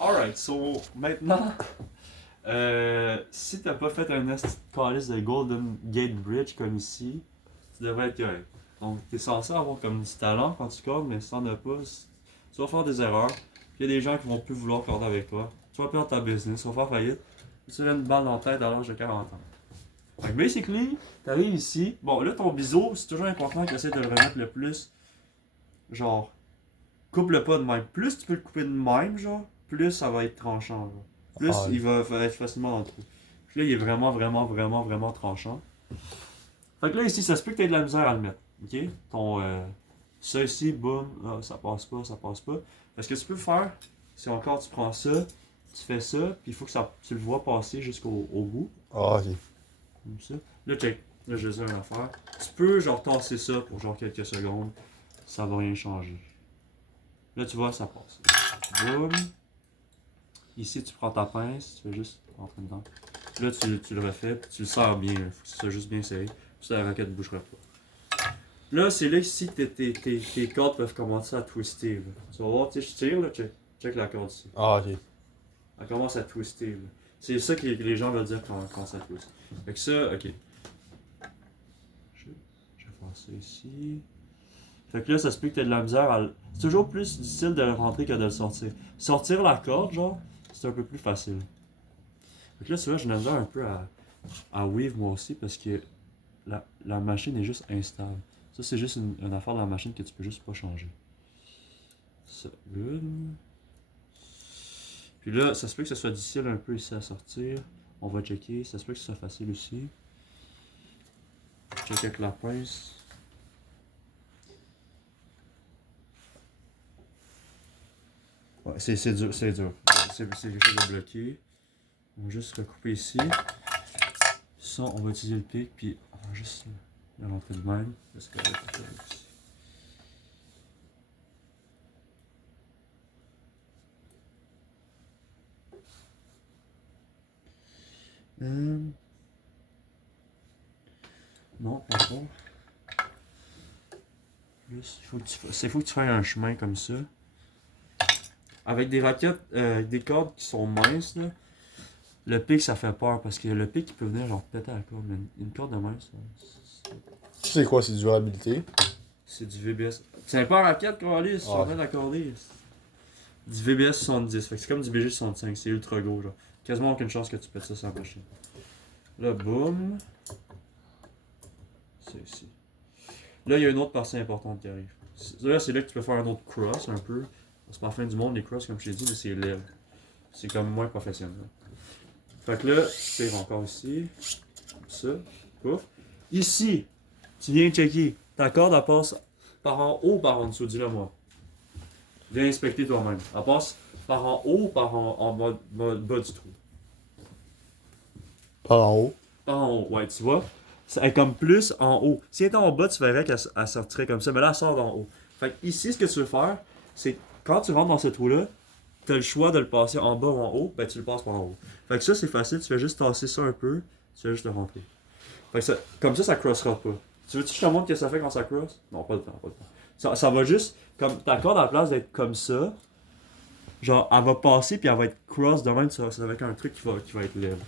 Alright, so maintenant, si t'as pas fait un calice de Golden Gate Bridge comme ici, tu devrais être correct. Donc, t'es censé avoir comme du talent quand tu cordes, mais si t'en as pas, tu vas faire des erreurs. Il y a des gens qui vont plus vouloir corder avec toi. Tu vas perdre ta business, tu vas faire faillite. Tu as une balle dans la tête à l'âge de 40 ans. Fait que basically, t'arrives ici. Bon, là, ton biseau, c'est toujours important que tu essaies de le remettre le plus. Genre, coupe-le pas de même. Plus tu peux le couper de même, genre, plus ça va être tranchant, genre. Plus Ah, il va être facilement dans le trou. Puis là, il est vraiment, vraiment, vraiment, vraiment tranchant. Fait que là, ici, ça se peut que tu aies de la misère à le mettre. Ok? Ton. Ça ici, boum, ah, ça passe pas, ça passe pas. Parce que tu peux faire, c'est encore, tu prends ça, tu fais ça, puis il faut que ça, tu le vois passer jusqu'au bout. ok. Comme ça. Là, check. Là, je vais dire une affaire. Tu peux, genre, tasser ça pour genre quelques secondes. Ça va rien changer. Là, tu vois, ça passe. Boum. Ici, tu prends ta pince, tu fais juste rentrer dedans. Là, tu le refais, puis tu le serres bien. Faut que ce soit juste bien serré. Puis la raquette ne bougera pas. Là, c'est là ici que tes cordes peuvent commencer à twister. Là. Tu vas voir, tu sais, je tire, là, check la corde ici. Ah, ok. Elle commence à twister. Là. C'est ça que les gens veulent dire quand ça twist. Fait que ça, ok. Je vais faire ça ici. Fait que là, ça se peut que tu aies de la misère à. C'est toujours plus difficile de le rentrer que de le sortir. Sortir la corde, genre, c'est un peu plus facile. Fait que là, souvent, j'ai de la misère un peu à weave moi aussi parce que la machine est juste instable. Ça, c'est juste une affaire de la machine que tu peux juste pas changer. Ça, good. Puis là, ça se peut que ce soit difficile un peu ici à sortir. On va checker. Ça se peut que ce soit facile aussi. Check avec la pince. Ouais, c'est dur, c'est dur. C'est quelque chose de bloqué. On va juste recouper ici. Ça, on va utiliser le pic, puis on va juste le rentrer de même. Parce que non, pas trop. Juste, il faut que tu fasses un chemin comme ça. Avec des raquettes, des cordes qui sont minces, là, le pic ça fait peur parce que le pic il peut venir genre péter la corde, mais une corde de mince, Tu sais quoi, c'est durabilité? c'est du VBS. C'est pas un raquette qu'on je suis en Ah, train d'accorder. Du VBS 70, fait que c'est comme du BG 65, c'est ultra gros, genre. Quasiment aucune chance que tu pètes ça sur la machine. Là, boum. C'est ici. Là, il y a une autre partie importante qui arrive. Là, c'est là que tu peux faire un autre cross un peu. C'est pas la fin du monde, les cross, comme je t'ai dit, mais c'est lève. C'est comme moins professionnel. Fait que là, tu tires encore ici. Comme ça. Pouf. Ici, tu viens checker. Ta corde, elle passe par en haut ou par en dessous. Dis-le moi. Viens inspecter toi-même. Elle passe par en haut ou par en bas du trou. par en haut. Par en haut, ouais, tu vois. Elle est comme plus en haut. Si elle était en bas, tu verrais qu'elle sortirait comme ça, mais là, elle sort d'en haut. Fait que ici, ce que tu veux faire, c'est quand tu rentres dans ce trou-là, tu as le choix de le passer en bas ou en haut, ben tu le passes par en haut. Fait que ça, c'est facile, tu fais juste tasser ça un peu, tu fais juste le rentrer. Fait que ça, comme ça crossera pas. Tu veux que je te montre ce que ça fait quand ça cross? Non, pas le temps, pas le temps. Ça va juste, comme ta corde à la place d'être comme ça, genre, elle va passer puis elle va être cross de même, ça va être un truc qui va être lève.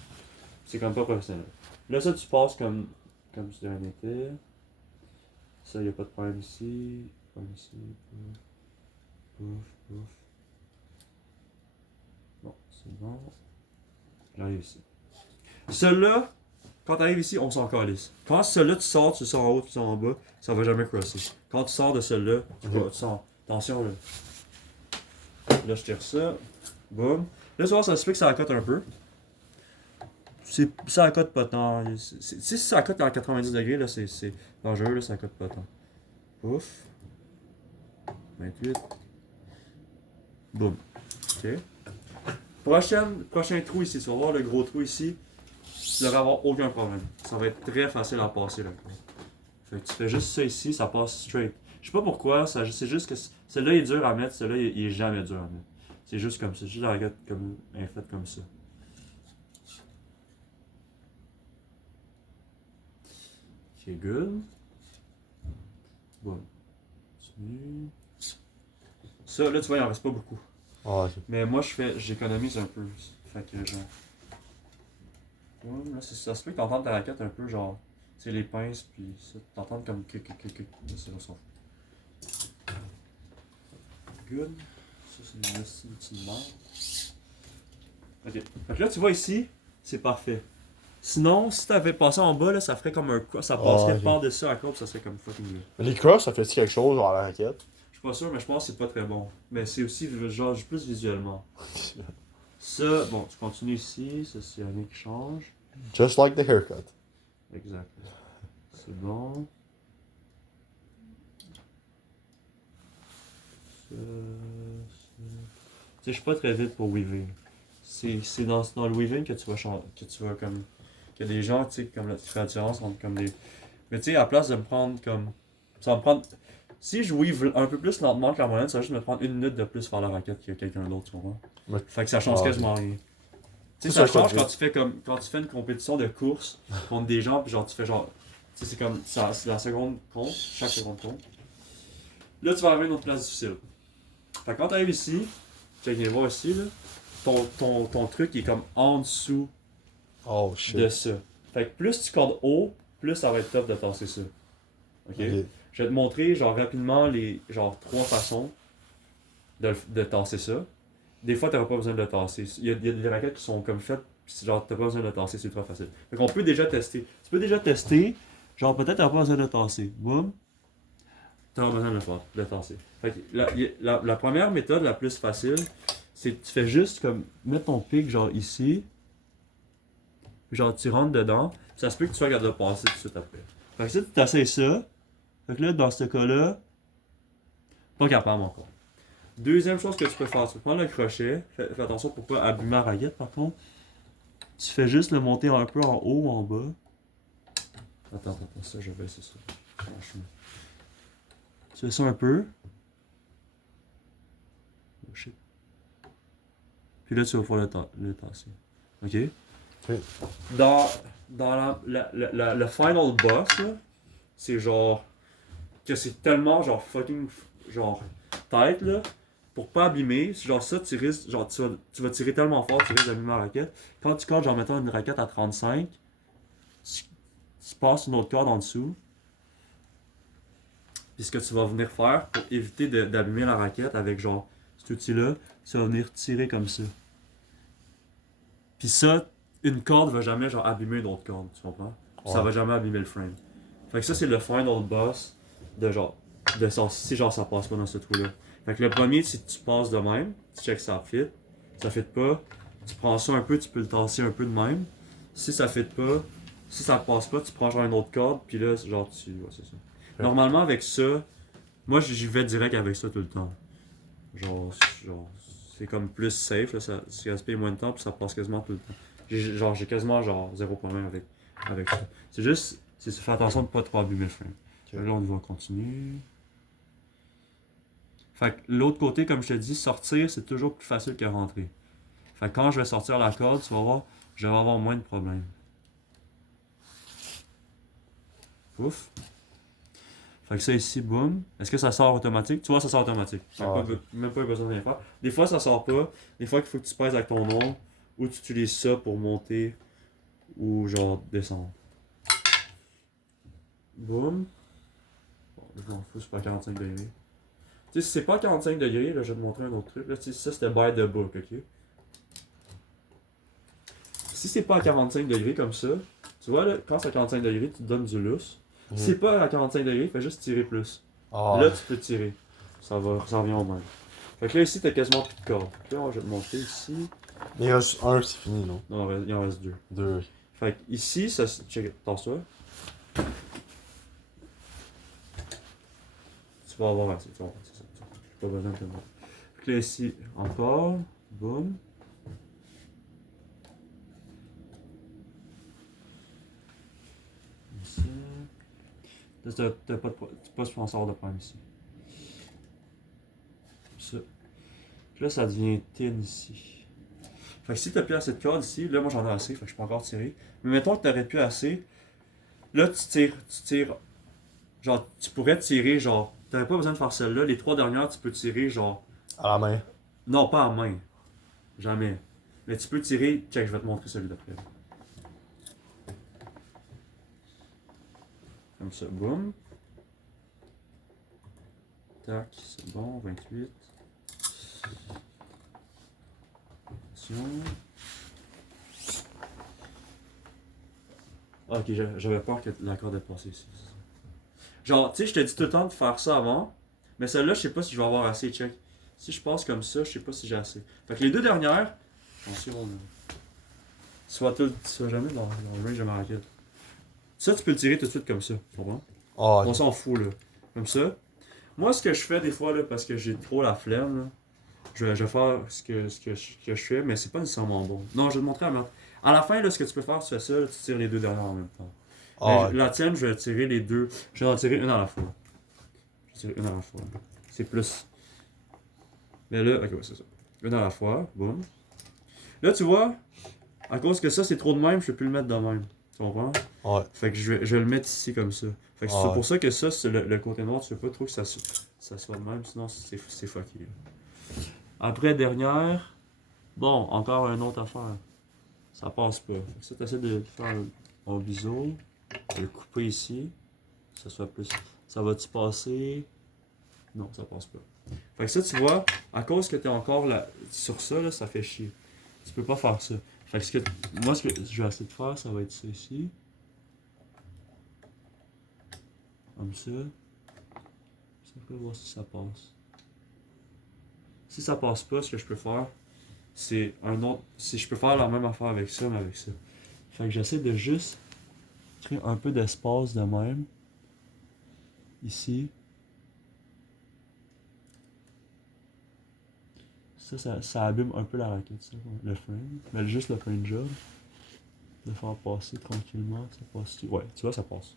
C'est comme pas professionnel. Là, ça, tu passes comme si de rien n'était. Ça, y a pas de problème ici. Problème ici. Pouf, pouf. Bon, c'est bon. J'arrive ici. Celui-là, quand t'arrives ici, on s'en calisse. Quand celui-là, tu sors en haut, tu sors en bas, ça va jamais crosser. Quand tu sors de celui-là, tu sors. Attention, là. Là, je tire ça. Boum. Là, tu vois, ça se fait que ça accote un peu. Ça accote pas tant. Si ça accote à 90 degrés, là, c'est dangereux, là, ça accote pas tant. Pouf. 28. Boum. Ok. Prochain trou ici, tu vas voir le gros trou ici. Tu devrais avoir aucun problème. Ça va être très facile à passer là. Fait que tu fais juste ça ici, ça passe straight. Je sais pas pourquoi, c'est juste que celui-là est dur à mettre, celui-là il est jamais dur à mettre. C'est juste comme ça, juste la regarde comme elle est faite comme ça. Ok, good. Bon. Continue. Ça, là, tu vois, il en reste pas beaucoup. Ah, ok. Mais moi, j'économise un peu. Fait que genre. Ouais, là, ça se peut que t'entendes ta raquette un peu, genre. Tu sais, les pinces, puis ça. T'entends comme que. Là, c'est là, ça. Good. Ça, c'est une petite merde. Ok. Fait que là, tu vois ici, c'est parfait. Sinon, si t'avais passé en bas, là, ça ferait comme un. Ça passerait Ok. par-dessus la corde, ça serait comme fucking là. Mais les cross, ça fait-tu quelque chose, genre à la raquette? Je suis pas sûr, mais je pense que c'est pas très bon. Mais c'est aussi, genre, plus visuellement. Ça, bon, tu continues ici, ça, c'est rien qui change. Just like the haircut. Exact. C'est bon. Ça, ça. Tu sais, je suis pas très vite pour weaving. C'est dans le weaving que tu vas changer, que tu vas comme. Qu'il y a des gens, tu sais, comme tu fais la différence entre comme des. Mais tu sais, à la place de me prendre comme. Ça va me prendre. Si je weave un peu plus lentement que la moyenne, ça va juste me prendre 1 minute de plus faire la raquette que quelqu'un d'autre, tu comprends? Ouais. Fait que ça change Ah, quasiment rien. Tu sais, Ça, ça change quoi, quand tu fais comme. Quand tu fais une compétition de course contre des gens, puis genre tu fais genre. Tu sais, c'est comme. C'est la seconde compte, chaque seconde compte. Là, tu vas arriver à une autre place difficile. Fait que quand tu arrives ici, tu viens voir ici, là, ton truc il est comme en dessous Oh shit. de ça. Fait que plus tu cordes haut, plus ça va être top de tasser ça. Ok? Ok. Je vais te montrer genre rapidement les genre 3 façons de tasser ça. Des fois, tu n'auras pas besoin de le tasser. Il y a des raquettes qui sont comme faites, pis genre, tu n'as pas besoin de le tasser, c'est ultra facile. Fait qu'on peut déjà tester. Tu peux déjà tester, genre peut-être tu n'auras pas besoin de le tasser. Boum, tu auras besoin de le tasser. Fait que la première méthode, la plus facile, c'est que tu fais juste comme mettre ton pic genre ici, puis genre tu rentres dedans, pis ça se peut que tu sois capable de passer tout de suite après. Fait que si tu t'essayes ça, fait que là, dans ce cas-là, pas capable encore. Deuxième chose que tu peux faire, tu peux prendre le crochet, fais attention pour pas abîmer la raquette par contre. Tu fais juste le monter un peu en haut ou en bas. Attends, ça je vais, c'est ça. Franchement. Tu fais ça un peu. Oh shit. Puis là, tu vas pouvoir le tasser. Ok? Ok. Dans le final boss, là, c'est genre. Que c'est tellement genre fucking. Genre. Tête là. Pour pas abîmer, genre ça, tu risques. Genre, tu vas tirer tellement fort, tu risques d'abîmer la raquette. Quand tu cordes, genre, mettons une raquette à 35, tu passes une autre corde en dessous. Puis ce que tu vas venir faire pour éviter d'abîmer la raquette avec genre cet outil-là, tu vas venir tirer comme ça. Puis ça, une corde va jamais genre abîmer une autre corde, tu comprends? Puis ça Ouais. va jamais abîmer le frame. Fait que ça, c'est le final boss de genre. Si genre ça passe pas dans ce trou-là. Fait que le premier, c'est que tu passes de même, tu checks ça fit. Ça fit pas, tu prends ça un peu, tu peux le tasser un peu de même. Si ça fit pas, si ça passe pas, tu prends genre une autre corde, puis là, genre tu. Ouais, c'est ça. Ok. Normalement, avec ça, moi j'y vais direct avec ça tout le temps. Genre, c'est comme plus safe, là, ça gaspille moins de temps, puis ça passe quasiment tout le temps. J'ai quasiment genre zéro problème avec ça. C'est juste, c'est faire attention de pas trop abîmer le frame. Ok. Là, on va continuer. Fait que l'autre côté, comme je te dis, sortir, c'est toujours plus facile que rentrer. Fait que quand je vais sortir la corde, tu vas voir, je vais avoir moins de problèmes. Ouf. Fait que ça ici, boum. Est-ce que ça sort automatique? Tu vois, ça sort automatique. Ah, Même pas besoin de rien faire. Des fois, ça sort pas. Des fois, il faut que tu pèses avec ton ongle ou tu utilises ça pour monter ou genre descendre. Boum. Bon, je m'en fous, c'est pas 45 degrés. Tu sais, si c'est pas 45 degrés, là, je vais te montrer un autre truc. Là, tu sais, ça, c'était by the book, ok? Si c'est pas à 45 degrés comme ça, tu vois, là, quand c'est à 45 degrés, tu te donnes du lousse. Si c'est pas à 45 degrés, fais juste tirer plus. Ah. Là, tu peux tirer. Ça revient au même. Fait que là, ici, t'as quasiment plus de cordes. Là, je vais te montrer ici. Il y en a juste un, c'est fini, non? Non, il en reste 2. Deux. Fait que ici, ça. Check, tasse-toi. Tu vas avoir assez. Tu vas avoir, c'est ça. Pas besoin de te montrer. Fait que là, ici, encore. Boum. Ici. Là, t'as pas de sponsor de problème ici. Ça. Puis là, ça devient thin ici. Fait que si t'as plus assez de corde ici, là, moi j'en ai assez, fait que je peux encore tirer. Mais mettons que t'aurais plus assez, là, tu tires. Genre, tu pourrais tirer, genre, t'aurais pas besoin de faire celle-là. Les 3 dernières, tu peux tirer, genre, À la main. Non, pas en main. Jamais. Mais tu peux tirer. Check, je vais te montrer celui d'après. Comme ça, boum. Tac, c'est bon, 28. Attention. Ah, ok, j'avais peur que la corde ait passé ici. Genre, tu sais, je te dis tout le temps de faire ça avant. Mais celle-là, je sais pas si je vais avoir assez, check. Si je passe comme ça, je sais pas si j'ai assez. Fait que les deux dernières, attention, soit jamais dans le range de ma raquette. Ça, tu peux le tirer tout de suite comme ça, tu comprends? Ah, On ok. s'en fout, là. Comme ça. Moi, ce que je fais des fois, là, parce que j'ai trop la flemme, là, je vais faire ce que je fais, mais c'est pas nécessairement bon. Non, je vais te montrer à la À la fin, là, ce que tu peux faire, tu fais ça, là, tu tires les deux dernières en même temps. Mais Ah, la tienne, je vais tirer les deux. Je vais en tirer une à la fois. Je vais tirer une à la fois. C'est plus. Mais là, ok, ouais, c'est ça. Une à la fois, boum. Là, tu vois, à cause que ça, c'est trop de même, je peux plus le mettre de même. Tu comprends? ouais. Fait que je vais le mettre ici comme ça. Fait que c'est Ah, pour ça que ça, c'est le côté noir, tu veux pas trop que ça soit de même, sinon c'est fucké. Après, dernière. Bon, encore une autre affaire. Ça passe pas. Fait que ça, t'essaies de faire un biseau, de le couper ici, que ça soit plus. Ça va-tu passer? Non, ça passe pas. Fait que ça, tu vois, à cause que t'es encore là, sur ça, là, ça fait chier. Tu peux pas faire ça. Fait que, moi, ce que je vais essayer de faire, ça va être ça ici. Comme ça. Ça peut voir si ça passe. Si ça passe pas, ce que je peux faire, c'est un autre. Si je peux faire la même affaire avec ça, mais avec ça. Fait que j'essaie de juste créer un peu d'espace de même. Ici. Ça abîme un peu la raquette, ça, le frame. Mais juste le frame job. De faire passer tranquillement, ça passe. Ouais, tu vois, ça passe.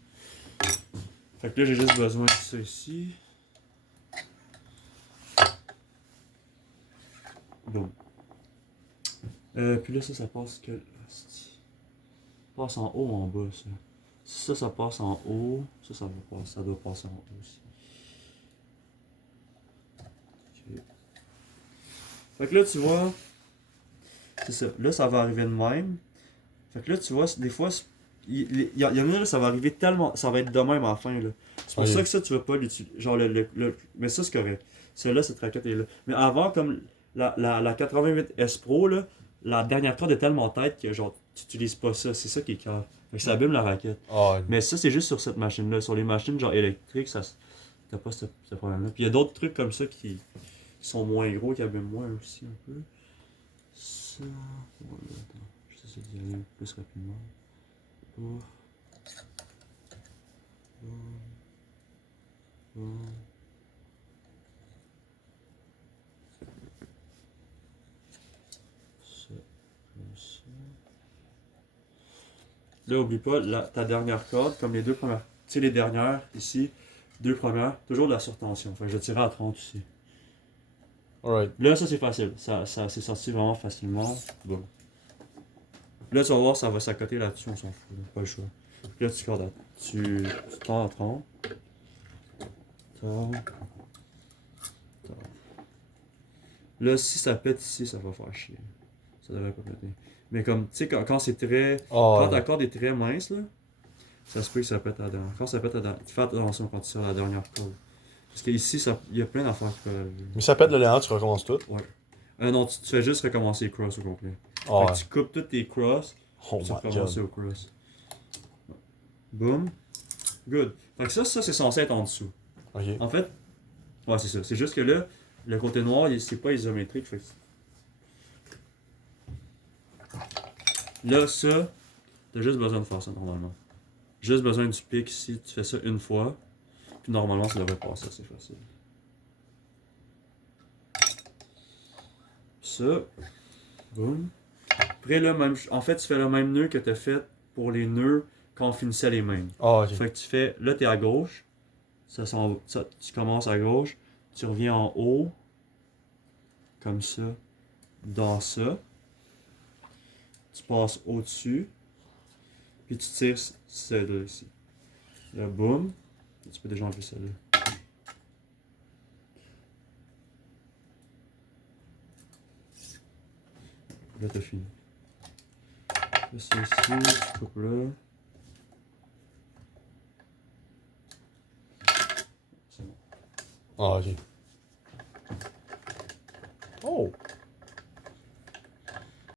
Fait que là, j'ai juste besoin de ça ici. Bon. Puis là, ça passe que. Ça passe en haut ou en bas, ça. Si ça passe en haut, ça va passer, ça doit passer en haut aussi. Ok. Fait que là, tu vois, c'est ça. Là, ça va arriver de même. Fait que là, tu vois, des fois, y en a là, ça va arriver tellement. Ça va être de même à la fin, là. C'est pour ok. ça que ça, tu veux pas l'utiliser. Genre, mais ça, c'est correct. Celle-là, cette raquette est là. Mais avant, comme la 88 S Pro, là, la dernière corde est tellement tête que, genre, tu utilises pas ça. C'est ça qui est clair. Fait que ça abîme la raquette. Ah, Mais ça, c'est juste sur cette machine-là. Sur les machines, genre, électriques, t'as pas ce problème-là. Puis il y a d'autres trucs comme ça qui sont moins gros, qui abîment moins aussi, un peu. Ça. Voilà, attends. Je vais essayer d'y aller plus rapidement. Pouf. Boum. Boum. Ça, comme ça. Là, oublie pas, ta dernière corde, comme les deux premières. Tu sais, les dernières, ici, deux premières, toujours de la surtension. Fait que je vais tirer à 30 ici. alright. Là, ça, c'est facile. Ça s'est sorti vraiment facilement. Bon. Là, tu vas voir, ça va s'accoter là-dessus, on s'en fout. Là. Pas le choix. Puis là, tu cordes à. Tu tends à 30. Tends. Tends. Là, si ça pète ici, ça va faire chier. Ça devrait pas péter. Mais comme, tu sais, quand c'est très. Ah, Quand ta corde est très mince, là, ça se peut que ça pète à la dernière. Quand ça pète à la dernière. Fais attention quand tu tires la dernière corde. Parce qu'ici, il y a plein d'affaires qui peuvent arriver. mais ça pète le néant, tu recommences tout. Ouais. Non, tu fais juste recommencer les crosses au complet. Fait Ah, que tu coupes toutes tes crosses, oh puis tu my recommences god. au cross. Boom. Good. Fait que ça c'est censé être en dessous. Ok. En fait, ouais, c'est ça. C'est juste que là, le côté noir, c'est pas isométrique. Fait que... Là, ça, t'as juste besoin de faire ça normalement. Juste besoin du pic ici. Tu fais ça une fois. Puis normalement, ça devrait passer assez facile. Ça. Boum. Après, là, même, en fait, tu fais le même nœud que tu as fait pour les nœuds quand on finissait les mains. Ah, ok. Fait que tu fais, là, tu es à gauche, tu commences à gauche, tu reviens en haut, comme ça, dans ça, tu passes au-dessus, puis tu tires celle-là ici. Là, boum, tu peux déjà enlever celle-là. Là, t'as fini. Là, c'est ici, tu coupes là. C'est bon. Ah, ok.